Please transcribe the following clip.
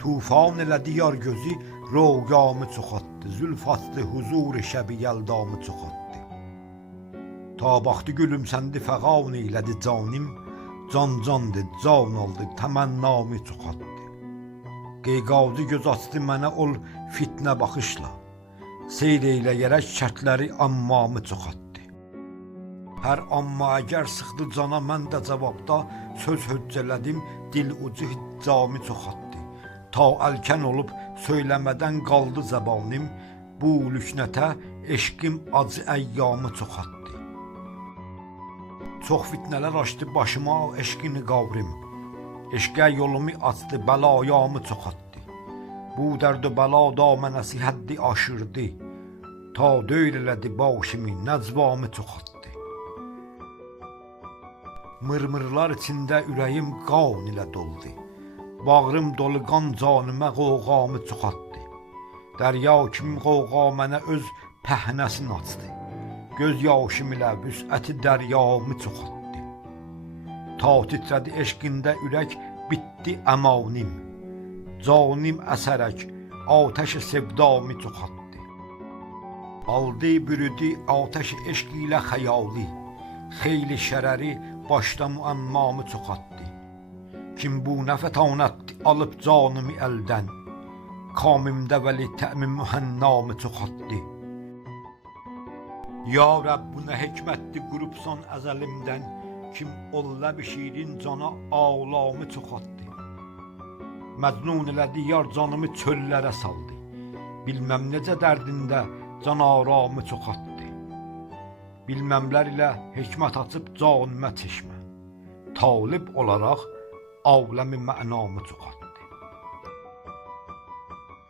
Tufan elədi yar gözü, rogamı çoxatdı. Zülfatlı huzur şəbi yəldamı çoxatdı. Ta baxdı gülümsəndi fəqan eylədi canim, can candı, can aldı, təmənnamı çoxatdı. Qeyqavcı göz açdı mənə ol fitnə baxışla, seyr eyləyərək şərtləri ammamı çoxatdı. Hər amma əgər sıxdı cana mən də cavabda söz höccələdim, dil ucu hiccamı çoxatdı. Ta əlkən olub söyləmədən qaldı zəbanim, bu lüknətə eşqim acı əyyamı çoxatdı. Çox fitnələr açdı başıma eşqini qavrim, eşqə yolumu açdı, bəlayamı çoxatdı. Bu dərd-i bəla damənəsi həddi aşırdı, ta döyr elədi başımı, nəcvamı çoxatdı. Mırmırlar içində ürəyim qan ilə doldu, bağrım dolu qan canımə qoğamı çoxatdı. Dərya kimi qoğa mənə öz pəhnəsini açdı, göz yaşım ilə vüsəti dəryamı çoxatdı. Ta titrədi eşqində ürək, bitdi əmanim, canim əsərək atəş-i sevdamı çoxatdı. Aldı, bürüdü atəş eşq ilə xəyali, xeyli şərəri başda müəmmamı çoxatdı. Kim bu nəfətanətdi alıb canımı əldən, kamimdə vəli təmin mühənnamı çoxatdı. Ya Rəbb, bu nə hikmətdir qurubsan əzəlimdən, kim ol ləb-i şirin cana ağlamı çoxatdı. Məcnun elədi yar canımı çöllərə saldı, bilməm necə dərdində can aramı çoxatdı. Bilməmlər ilə hikmət açıb canımə çeşmə, talib olaraq aləmi mənamı çoxatdı.